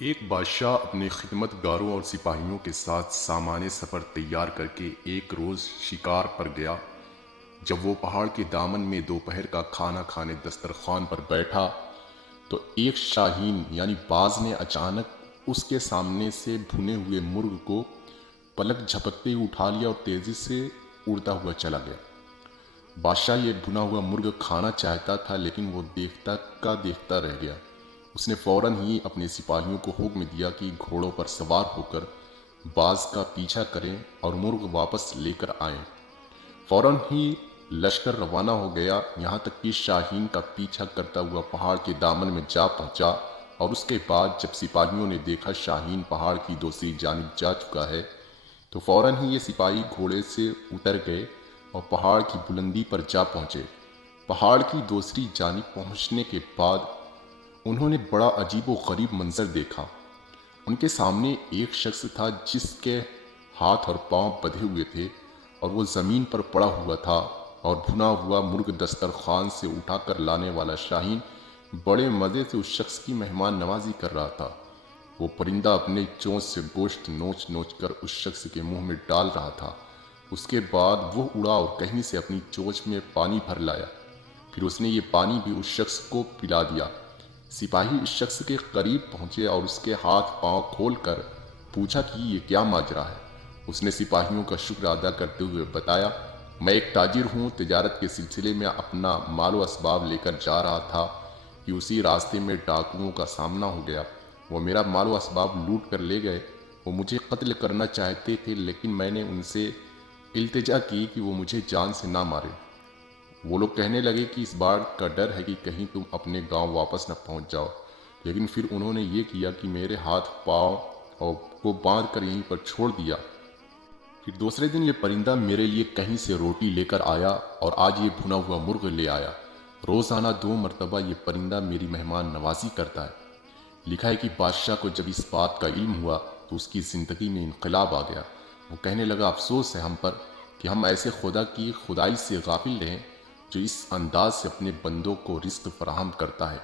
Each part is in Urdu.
ایک بادشاہ اپنے خدمت گاروں اور سپاہیوں کے ساتھ سامان سفر تیار کر کے ایک روز شکار پر گیا۔ جب وہ پہاڑ کے دامن میں دوپہر کا کھانا کھانے دسترخوان پر بیٹھا تو ایک شاہین یعنی باز نے اچانک اس کے سامنے سے بھنے ہوئے مرغ کو پلک جھپکتے ہی اٹھا لیا اور تیزی سے اڑتا ہوا چلا گیا۔ بادشاہ یہ بھنا ہوا مرغ کھانا چاہتا تھا لیکن وہ دیکھتا کا دیکھتا رہ گیا۔ اس نے فوراً ہی اپنے سپاہیوں کو حکم دیا کہ گھوڑوں پر سوار ہو کر باز کا پیچھا کریں اور مرغ واپس لے کر آئیں۔ فوراً ہی لشکر روانہ ہو گیا، یہاں تک کہ شاہین کا پیچھا کرتا ہوا پہاڑ کے دامن میں جا پہنچا، اور اس کے بعد جب سپاہیوں نے دیکھا شاہین پہاڑ کی دوسری جانب جا چکا ہے تو فوراً ہی یہ سپاہی گھوڑے سے اتر گئے اور پہاڑ کی بلندی پر جا پہنچے۔ پہاڑ کی دوسری جانب پہنچنے کے بعد انہوں نے بڑا عجیب و غریب منظر دیکھا۔ ان کے سامنے ایک شخص تھا جس کے ہاتھ اور پاؤں بندھے ہوئے تھے اور وہ زمین پر پڑا ہوا تھا، اور بھنا ہوا مرغ دسترخوان سے اٹھا کر لانے والا شاہین بڑے مزے سے اس شخص کی مہمان نوازی کر رہا تھا۔ وہ پرندہ اپنے چونچ سے گوشت نوچ نوچ کر اس شخص کے منہ میں ڈال رہا تھا۔ اس کے بعد وہ اڑا اور کہیں سے اپنی چونچ میں پانی بھر لایا، پھر اس نے یہ پانی بھی اس شخص کو پلا دیا۔ سپاہی اس شخص کے قریب پہنچے اور اس کے ہاتھ پاؤں کھول کر پوچھا کہ یہ کیا ماجرا ہے۔ اس نے سپاہیوں کا شکر ادا کرتے ہوئے بتایا، میں ایک تاجر ہوں، تجارت کے سلسلے میں اپنا مال و اسباب لے کر جا رہا تھا کہ اسی راستے میں ڈاکوؤں کا سامنا ہو گیا۔ وہ میرا مال و اسباب لوٹ کر لے گئے۔ وہ مجھے قتل کرنا چاہتے تھے لیکن میں نے ان سے التجا کی کہ وہ مجھے جان سے نہ مارے۔ وہ لوگ کہنے لگے کہ اس بات کا ڈر ہے کہ کہیں تم اپنے گاؤں واپس نہ پہنچ جاؤ، لیکن پھر انہوں نے یہ کیا کہ میرے ہاتھ پاؤں کو باندھ کر یہیں پر چھوڑ دیا۔ پھر دوسرے دن یہ پرندہ میرے لیے کہیں سے روٹی لے کر آیا اور آج یہ بھنا ہوا مرغ لے آیا۔ روزانہ 2 مرتبہ یہ پرندہ میری مہمان نوازی کرتا ہے۔ لکھا ہے کہ بادشاہ کو جب اس بات کا علم ہوا تو اس کی زندگی میں انقلاب آ گیا۔ وہ کہنے لگا، افسوس ہے ہم پر کہ ہم ایسے خدا کی خدائی سے غافل رہیں جو اس انداز سے اپنے بندوں کو رزق فراہم کرتا ہے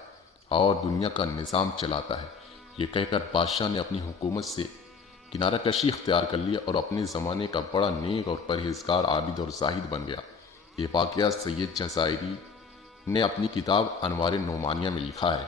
اور دنیا کا نظام چلاتا ہے۔ یہ کہہ کر بادشاہ نے اپنی حکومت سے کنارہ کشی اختیار کر لیا اور اپنے زمانے کا بڑا نیک اور پرہیزگار عابد اور زاہد بن گیا۔ یہ واقعہ سید جزائری نے اپنی کتاب انوار نعمانیہ میں لکھا ہے۔